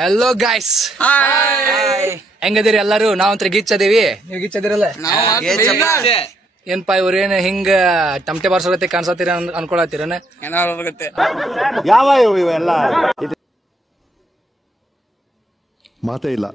Hello guys, ಹೆಂಗದಿರಿ ಎಲ್ಲಾರು? ನಾವಂತ್ರ ಗೀಚದೇವಿ, ನೀವು ಗೀಚದಿರಲ್ಲ? ಏನ್ಪಾ ಇವ್ರೇನ್ ಹಿಂಗ ತಮಟೆ ಬಾರ್ಸೋಗತ್ತೆ ಕಾಣಿಸತ್ತೀರ ಅನ್ಕೊಳತ್ತೀರನ? ಯಾವ ಇವೆಲ್ಲ ಮಾತೇ ಇಲ್ಲ.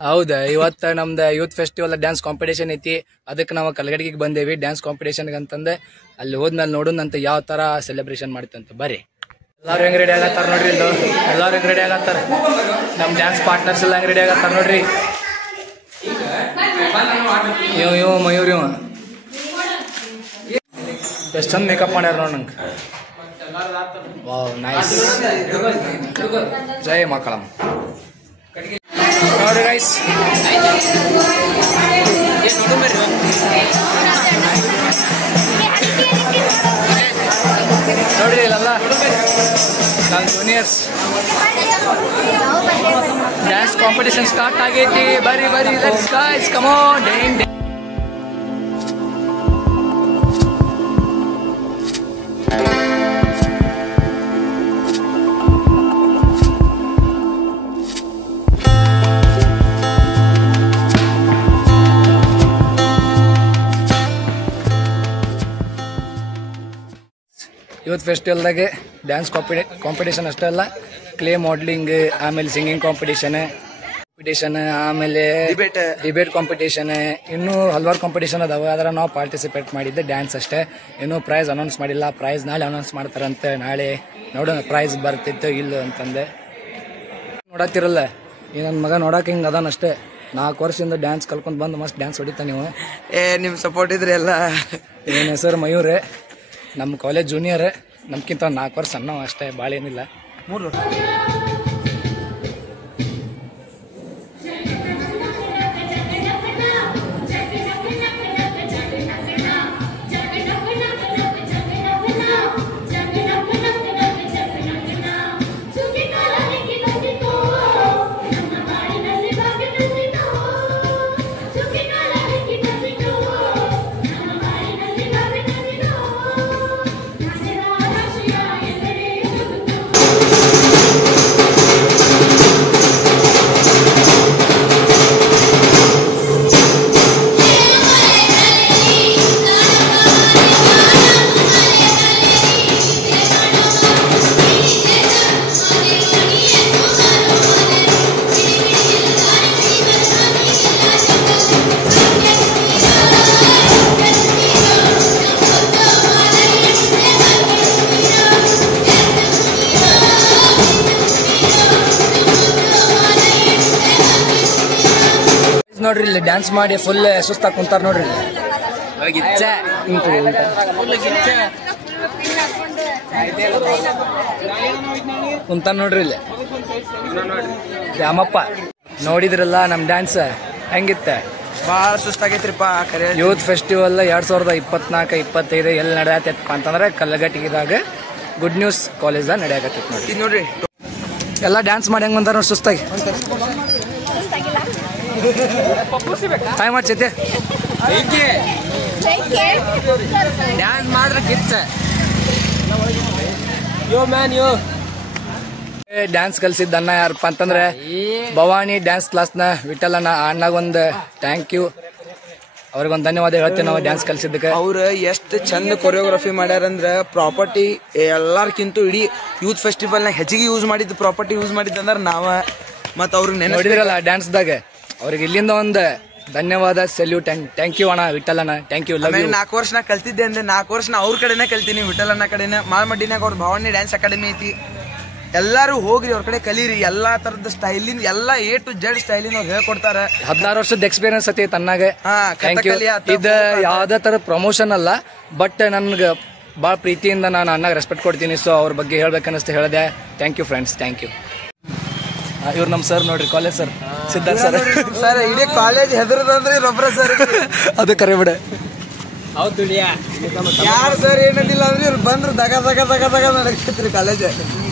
ಹೌದಾ, ಇವತ್ತ ನಮ್ದ ಯೂತ್ ಫೆಸ್ಟಿವಲ್ ಡ್ಯಾನ್ಸ್ ಕಾಂಪಿಟೇಷನ್ ಐತಿ. ಅದಕ್ಕೆ ನಾವು ಕಲ್ಗಡಿಗೆ ಬಂದೇವಿ ಡ್ಯಾನ್ಸ್ ಕಾಂಪಿಟೇಷನ್ ಅಂತಂದೆ. ಅಲ್ಲಿ ಹೋದ್ಮೇಲೆ ನೋಡೋಣಂತ ಯಾವ ತರ ಸೆಲೆಬ್ರೇಷನ್ ಮಾಡಿತ್ತಂತ. ಬರ್ರಿ, ಎಲ್ಲಾರು ಹೆಂಗ್ ರೆಡಿ ಆಗತ್ತಾರ ನೋಡ್ರಿ. ಇಲ್ಲು ಎಲ್ಲಾರು ಹೆಂಗ್ ರೆಡಿ ಆಗತ್ತಾರ, ನಮ್ ಡ್ಯಾನ್ಸ್ ಪಾರ್ಟ್ನರ್ಸ್ ಎಲ್ಲ ಹೆಂಗ್ ರೆಡಿ ಆಗತ್ತಾರ ನೋಡ್ರಿ. ಇವ ಮಯೂರ್, ಇವ ಎಷ್ಟ್ ಚಂದ ಮೇಕಪ್ ಮಾಡ್ಯಾರ ನೋಡ್ ನಂಗೆ. Wow, nice. ಜೈ ಮಕ್ಕಳಮ್ಮ. ನೋಡ್ರಿ ಗೈಸ್, ನೋಡ್ರಿ ಇಲ್ಲಲ್ಲ ನಮ್ಮ ಜೂನಿಯರ್ಸ್ ಡ್ಯಾನ್ಸ್ ಕಾಂಪಿಟೇಷನ್ ಸ್ಟಾರ್ಟ್ ಆಗೈತಿ. ಬರಿ ಬರಿ, ಲೆಟ್ಸ್ ಗೈಸ್, ಕಮ್ ಆನ್. ಡೇಂಗ್ ಯೂತ್ ಫೆಸ್ಟಿವಲ್ದಾಗೆ ಡ್ಯಾನ್ಸ್ ಕಾಂಪಿಟೇಷನ್ ಅಷ್ಟೇ ಅಲ್ಲ, ಕ್ಲೇ ಮಾಡಲಿಂಗ್, ಆಮೇಲೆ ಸಿಂಗಿಂಗ್ ಕಾಂಪಿಟೇಷನ್, ಆಮೇಲೆ ಡಿಬೇಟ್ ಕಾಂಪಿಟೇಷನ್, ಇನ್ನೂ ಹಲವಾರು ಕಾಂಪಿಟೇಷನ್ ಅದಾವ. ಅದರ ನಾವು ಪಾರ್ಟಿಸಿಪೇಟ್ ಮಾಡಿದ್ದೆ. ಡ್ಯಾನ್ಸ್ ಅಷ್ಟೇ, ಇನ್ನೂ ಪ್ರೈಸ್ ಅನೌನ್ಸ್ ಮಾಡಿಲ್ಲ. ಪ್ರೈಸ್ ನಾಳೆ ಅನೌನ್ಸ್ ಮಾಡ್ತಾರಂತೆ. ನಾಳೆ ನೋಡೋಣ ಪ್ರೈಸ್ ಬರ್ತಿತ್ತು ಇಲ್ಲ ಅಂತಂದೆ. ನೋಡತ್ತಿರಲ್ಲ, ಈ ನನ್ನ ಮಗ ನೋಡಕ್ಕೆ ಹಿಂಗೆ ಅದಾನಷ್ಟೇ. 4 ವರ್ಷದಿಂದ ಡ್ಯಾನ್ಸ್ ಕಲ್ಕೊಂಡ್ ಬಂದು ಮಸ್ತ್ ಡ್ಯಾನ್ಸ್ ಹೊಡಿತಾ. ನೀವು ನಿಮ್ ಸಪೋರ್ಟ್ ಇದ್ರಿ ಎಲ್ಲ. ಏನ್ ಹೆಸರು? ಮಯೂರ್, ನಮ್ಮ ಕಾಲೇಜ್ ಜೂನಿಯರ್. ನಮ್ಗಿಂತ 4 ವರ್ಷ ಸಣ್ಣ ಅಷ್ಟೇ, ಭಾಳ ಏನಿಲ್ಲ. 3 ವರ್ಷ. ನೋಡ್ರಿ, ಇಲ್ಲಿ ಡ್ಯಾನ್ಸ್ ಮಾಡಿ ಫುಲ್ ಸುಸ್ತಾಗಿ ಕುಂತಾರ ನೋಡ್ರಿ. ಕುಂತಾರ ನೋಡ್ರಿ ಇಲ್ಲಿ ರಾಮಪ್ಪ. ನೋಡಿದ್ರಲ್ಲ ನಮ್ ಡ್ಯಾನ್ಸ್ ಹೆಂಗಿತ್ತ? ಬಾಳ ಸುಸ್ತಾಗೈತ್ರಿಪ್ಪ. ಯೂತ್ ಫೆಸ್ಟಿವಲ್ 2024-25 ಎಲ್ಲಿ ನಡೆಯತ್ತಪ್ಪ ಅಂತಂದ್ರೆ ಕಲ್ಲಗಟ್ಟಿಗಿದಾಗ ಗುಡ್ ನ್ಯೂಸ್ ಕಾಲೇಜ್ ನಡೆಯಕತ್ತೈತಿ ನೋಡಿ. ನೋಡ್ರಿ ಎಲ್ಲ ಡ್ಯಾನ್ಸ್ ಮಾಡಿ ಹೆಂಗ್ ಬಂದಾರ ನೋಡಿ ಸುಸ್ತಾಗಿ. ಟೈಮ್ ಮಾಡ್ಸೈತೆ ಡ್ಯಾನ್ಸ್ ಮಾಡ್ರೆ ಕಿಚ್ಚ. ಡ್ಯಾನ್ಸ್ ಕಲ್ಸಿದ್ದ ಅಣ್ಣ ಯಾರಪ್ಪ ಅಂತಂದ್ರೆ ಭವಾನಿ ಡ್ಯಾನ್ಸ್ ಕ್ಲಾಸ್ನ ವಿಠಲಣ್ಣ. ಅಣ್ಣಗೊಂದು ಥ್ಯಾಂಕ್ ಯು, ಅವ್ರಿಗೊಂದು ಧನ್ಯವಾದ ಹೇಳ್ತೇವೆ ನಾವು ಡ್ಯಾನ್ಸ್ ಕಲ್ಸಿದ್ದಕ್ಕೆ. ಅವ್ರು ಎಷ್ಟು ಚಂದ ಕೊರಿಯೋಗ್ರಫಿ ಮಾಡ್ಯಾರಂದ್ರ ಪ್ರಾಪರ್ಟಿ ಎಲ್ಲಾರ್ಕಿಂತ ಇಡೀ ಯೂತ್ ಫೆಸ್ಟಿವಲ್ ನ ಹೆಚ್ಚಿಗೆ ಯೂಸ್ ಮಾಡಿದ್ದು ಪ್ರಾಪರ್ಟಿ ಯೂಸ್ ಮಾಡಿದ್ದಂದ್ರ ನಾವ. ಮತ್ತ ಅವ್ರಿಗೆ ನೋಡಿದ್ರಲ್ಲ ಡ್ಯಾನ್ಸ್ದಾಗ, ಅವ್ರಿಗೆ ಇಲ್ಲಿಂದ ಒಂದು ಧನ್ಯವಾದ, ಸೆಲ್ಯೂಟ್, ಥ್ಯಾಂಕ್ ಯು ಅಣ್ಣ ವಿಠಲಣ್ಣ, ಥ್ಯಾಂಕ್ ಯು. 4 ವರ್ಷ ನಾ ಕಲ್ತಿದ್ದೆ ಅಂದ್ರೆ 4 ವರ್ಷ ನಾ ಅವ್ರ ಕಡೆನೇ ಕಲ್ತೀನಿ, ವಿಠಲಣ್ಣ ಕಡೆನೇ. ಮಾಲ್ಮಡ್ಡಿನಾಗ ಅವ್ರ ಭವಾನಿ ಡ್ಯಾನ್ಸ್ ಅಕಾಡೆಮಿ ಐತಿ. ಎಲ್ಲಾರು ಹೋಗ್ರಿ ಅವ್ರ ಕಡೆ ಕಲೀರಿ. ಎಲ್ಲಾ ತರದ ಸ್ಟೈಲಿಂದ ಎಲ್ಲ A to Z ಸ್ಟೈಲಿಂದ ಅವ್ರು ಹೇಳ್ಕೊಡ್ತಾರ. 16 ವರ್ಷದ ಎಕ್ಸ್ಪೀರಿಯನ್ಸ್ ಐತಿ ತನ್ನಾಗ. Thank you. ಇದು ಯಾವ್ದೇ ತರ ಪ್ರಮೋಷನ್ ಅಲ್ಲ, ಬಟ್ ನನ್ಗೆ ಭಾಳ ಪ್ರೀತಿಯಿಂದ ನಾನು ಅಣ್ಣಾಗ ರೆಸ್ಪೆಕ್ಟ್ ಕೊಡ್ತೀನಿ. ಸೊ ಅವ್ರ ಬಗ್ಗೆ ಹೇಳ್ಬೇಕನ್ನಿಸ್ತು, ಹೇಳಿದೆ. Thank you friends, thank you. ಇವ್ರು ನಮ್ಮ ಸರ್ ನೋಡ್ರಿ, college sir Siddhartha sir. Sir ಇಡೀ ಕಾಲೇಜ್ ಹೆದರದಂದ್ರೆ ಇವ್ರೊಬ್ರ ಸರ್. ಅದು ಕರೆ ಬಿಡ. ಯಾರು ಸರ್ ಏನಂದಿಲ್ಲ ಅಂದ್ರೆ ಇವ್ರು ಬಂದ್ರು ದಗ ದಗ ದಗ ದಗ ನಡೆಸ್ತಿರ್ತೀರಿ ಕಾಲೇಜ್.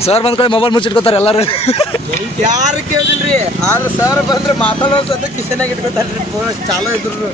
ಸರ್ ಬಂದ್ಕೊಳ್ಳಿ ಮೊಬೈಲ್ ಮುಚ್ಚಿಟ್ಕೋತಾರೆ ಎಲ್ಲಾರು. ಯಾರು ಕೇಳಿಲ್ರಿ, ಆದ್ರೆ ಸರ್ ಬಂದ್ರೆ ಮಾತಾಡೋ ಸತ ಕಿಶನಾಗ ಇಟ್ಕೋತಾರ್ರಿ. ಫೋನ್ ಚಾಲೋ ಇದ್ರು.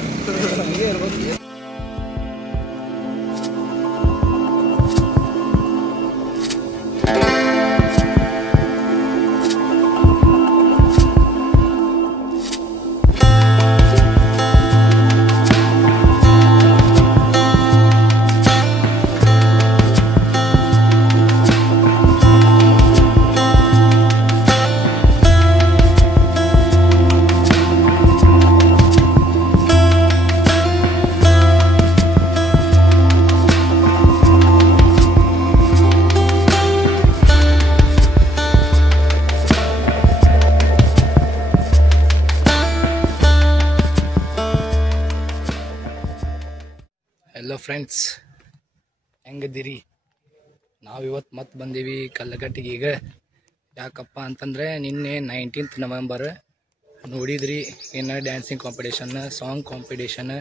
ಫ್ರೆಂಡ್ಸ್, ಹೆಂಗದಿರಿ? ನಾವು ಇವತ್ತು ಮತ್ತೆ ಬಂದೀವಿ ಕಲ್ಲಘಟ್ಟಿಗೆ. ಈಗ ಯಾಕಪ್ಪ ಅಂತಂದರೆ ನಿನ್ನೆ 19th ನವೆಂಬರ್ ನೋಡಿದ್ರಿ, ಏನು ಡ್ಯಾನ್ಸಿಂಗ್ ಕಾಂಪಿಟೇಷನ್, ಸಾಂಗ್ ಕಾಂಪಿಟೇಷನ್,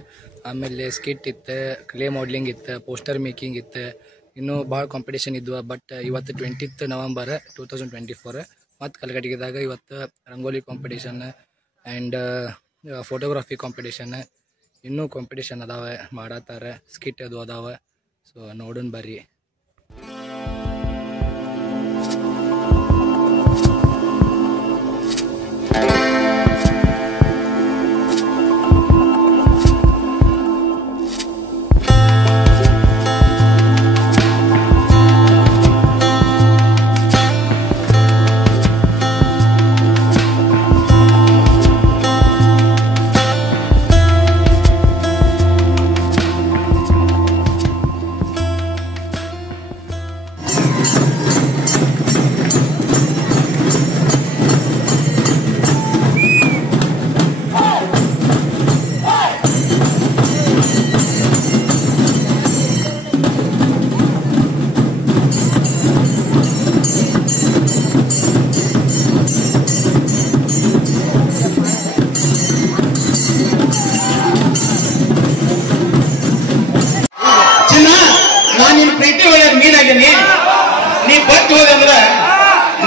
ಆಮೇಲೆ ಸ್ಕಿಟ್ ಇತ್ತು, ಕ್ಲೇ ಮಾಡಲಿಂಗ್ ಇತ್ತು, ಪೋಸ್ಟರ್ ಮೇಕಿಂಗ್ ಇತ್ತು, ಇನ್ನೂ ಭಾಳ ಕಾಂಪಿಟೇಷನ್ ಇದ್ವು. ಬಟ್ ಇವತ್ತು 20th ನವೆಂಬರ್ 2024 ಮತ್ತು ಕಲ್ಲಘಟ್ಟಿಗೆದಾಗ ಇವತ್ತು rangoli competition and photography competition, ಇನ್ನೂ ಕಾಂಪಿಟೇಷನ್ ಅದಾವೆ, ಮಾಡತ್ತಾರೆ, ಸ್ಕಿಟ್ ಅದು ಅದಾವೆ. ಸೊ ನೋಡೋಣ ಬರ್ರಿ.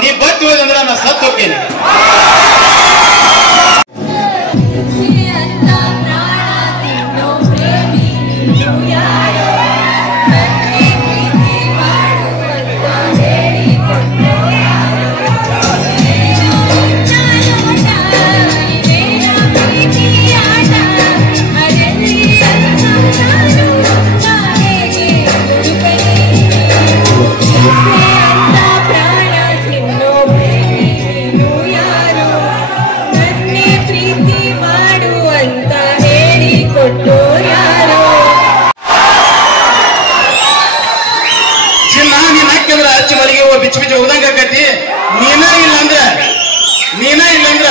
ನೀ ಬತ್ತಿ ಹೋದಂದ್ರ ನಾ ಸತ್ತು ಹೋಗ್ತೇನೆ. ಬಿಚ್ಚಿ ಬಿಚ್ಚಿ ಹೋದಂಗ ಆಕತಿ. ನೀನ ಇಲ್ಲಂದ್ರ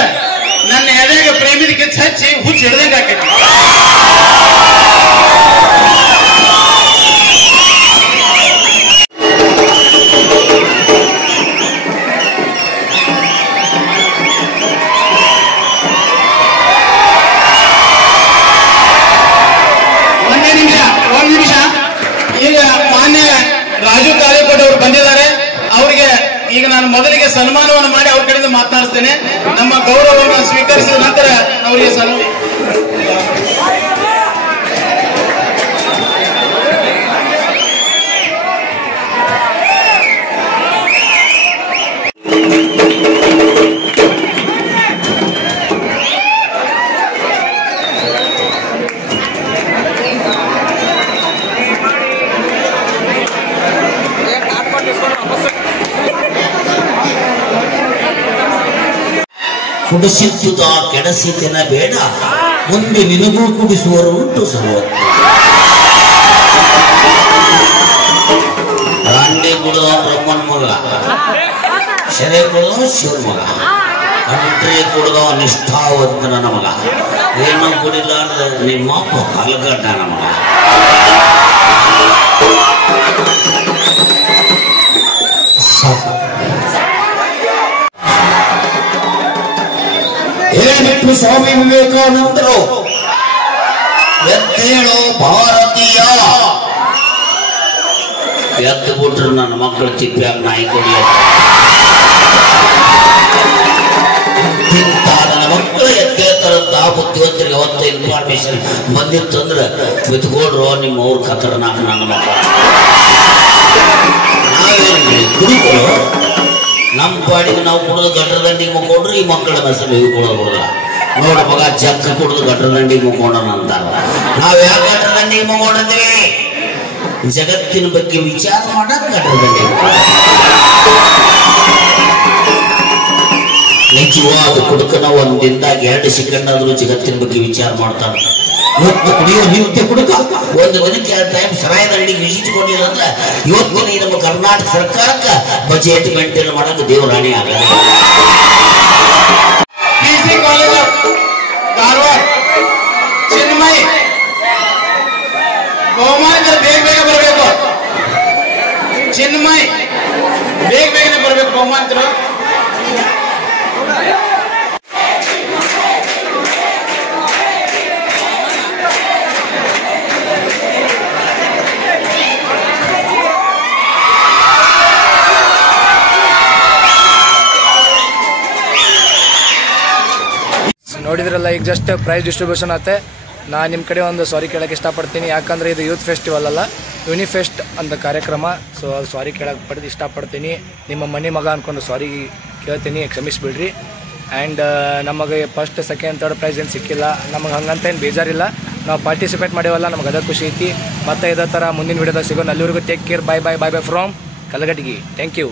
ನನ್ನ ಎದೆಗ ಪ್ರೇಮಿದಿಗೆ ಹಚ್ಚಿ ಹುಚ್ಚಿ ಹಿಡ್ದಂಗ ಆಕತಿ. ಒಂದ್ ನಿಮಿಷ. ಈಗ ಮಾನ್ಯ ರಾಜು ಕಾಳಿಕೋಟೆ ಅವರು ಬಂದಿದ್ದಾರೆ. ಅವರಿಗೆ ಈಗ ನಾನು ಮೊದಲಿಗೆ ಸನ್ಮಾನವನ್ನು ಮಾಡಿ ಅವ್ರ ಕಡೆಯಿಂದ ಮಾತನಾಡಿಸ್ತೇನೆ. ನಮ್ಮ ಗೌರವವನ್ನು ಸ್ವೀಕರಿಸಿದ ನಂತರ ಅವರಿಗೆ ಕುಡಿಸಿದ್ದುದ ಕೆಡಸಿತೆನ ಬೇಡ, ಮುಂದೆ ನಿನಗೂ ಕುಡಿಸುವರು ಉಂಟು ಸರೋತ್. ರಾಂಡೆ ಕುಡಿದ ಬ್ರಹ್ಮನ್ ಮಗ, ಶರೆ ಕುಡಿದ ಶಿವನ ಮಗ, ಕಂಟ್ರಿ ಕುಡಿದ ನಿಷ್ಠಾವಂತನ ಮಗ, ಏನು ಕುಡಿಲಾರ್ದ ನಿಮ್ಮಪ್ಪ ಹಲಗಡ್ಡನ ಮಗ. ಏನಿಟ್ಟು ಸ್ವಾಮಿ ವಿವೇಕಾನಂದರು ಎದ್ದೇಳೋ ಭಾರತೀಯ, ಎದ್ದು ಬಿಟ್ರು ನನ್ನ ಮಕ್ಕಳು ಚಿಪ್ಪ್ಯಾಗ ನಾಯಿ ಕೊಡಿ. ನನ್ನ ಮಕ್ಕಳು ಎದ್ದೇಳ್ತಾರಂತ ಬುದ್ಧಿವಂತರಿಗೆ ಅವತ್ತ ಇನ್ಫಾರ್ಮೇಶನ್ ಬಂದಿತ್ತು ಅಂದ್ರೆ ಬಿತ್ಕೊಡ್ರು ನಿಮ್ಮ ಅವ್ರ ಖತರ್ನಾಕ್ ನನ್ನ ಮಕ್ಕಳು. ನಾವೇನು ಕುಡಿಗಳು ನಮ್ಮ ಪಾಡಿಗೆ ನಾವು ಕುಡಿದು ಗಟ್ರ ದಂಡಿಗೆ ಮುಕ್ಕೊಂಡ್ರೆ ಈ ಮಕ್ಕಳ ಹೆಸರು ಇವು ಕೊಡೋದಿಲ್ಲ. ನೋಡ ಮಗ ಜಕ್ಕ ಕುಡಿದು ಗಟ್ರ ದಂಡಿಗೆ ಮುಕ್ಕೊಂಡನ ಅಂತಾರ. ನಾವ್ ಯಾಕೆ ಗಟ್ರ ದಂಡಿಗೆ ಮುಕ್ಕೊಂಡಿದ್ದೀವಿ? ಜಗತ್ತಿನ ಬಗ್ಗೆ ವಿಚಾರ ಮಾಡಕ್ ಗಟ್ರ ದಂಡಿಗೆ. ನಿಜವಾದ ಕುಡುಕನ ಒಂದಿಂದಾಗ 2 ಸೆಕೆಂಡ್ ಆದ್ರೂ ಜಗತ್ತಿನ ಬಗ್ಗೆ ವಿಚಾರ ಮಾಡ್ತಾನೆ. ಇವತ್ತು ಕುಡಿಯೋ ನಿತ್ಯ ಕುಡುಕ ಒಂದು ದಿನಕ್ಕೆ 2 ಟೈಮ್ ಸರಾಯದ ಹಳ್ಳಿಗೆ ವಿಸಿಟ್ ಕೊಡಲಿಲ್ಲ ಅಂದ್ರೆ ಇವತ್ತಿನ ಈ ನಮ್ಮ ಕರ್ನಾಟಕ ಸರ್ಕಾರಕ್ಕೆ ಬಜೆಟ್ ಮೇಂಟೈನ್ ಮಾಡಕ್ಕೆ ದೇವರಾಣಿ ಆಗಲ್ಲ. ಧಾರವಾಡ ಚಿನ್ಮಯ್ ಬಹುಮಾನ ನೋಡಿದ್ರಲ್ಲ, ಈಗ ಜಸ್ಟ್ ಪ್ರೈಸ್ ಡಿಸ್ಟ್ರಿಬ್ಯೂಷನ್ ಆಗುತ್ತೆ. ನಾನು ನಿಮ್ಮ ಕಡೆ ಒಂದು ಸಾರಿ ಕೇಳೋಕ್ಕೆ ಇಷ್ಟಪಡ್ತೀನಿ, ಯಾಕಂದರೆ ಇದು ಯೂತ್ ಫೆಸ್ಟಿವಲ್ ಅಲ್ಲ, ಯೂನಿಫೆಸ್ಟ್ ಅಂತ ಕಾರ್ಯಕ್ರಮ. ಸೊ ಅದು ಸಾರಿ ಕೇಳೋಕ್ಕೆ ಇಷ್ಟಪಡ್ತೀನಿ. ನಿಮ್ಮ ಮನೆ ಮಗ ಅಂದ್ಕೊಂಡು ಸಾರಿ ಕೇಳ್ತೀನಿ, ಕ್ಷಮಿಸ್ಬಿಡ್ರಿ. ಆ್ಯಂಡ್ ನಮಗೆ ಫಸ್ಟ್ ಸೆಕೆಂಡ್ ಥರ್ಡ್ ಪ್ರೈಸ್ ಏನು ಸಿಕ್ಕಿಲ್ಲ, ನಮಗೆ ಹಂಗಂತ ಏನು ಬೇಜಾರಿಲ್ಲ. ನಾವು ಪಾರ್ಟಿಸಿಪೇಟ್ ಮಾಡೇವಲ್ಲ, ನಮಗೆ ಅದ ಖುಷಿ ಐತಿ. ಮತ್ತು ಇದೇ ಥರ ಮುಂದಿನ ವಿಡಿಯೋದಾಗ ಸಿಗೋಣ. ಅಲ್ಲಿವರೆಗೂ take care. Bye bye bye bye from Kalghatgi. Thank you.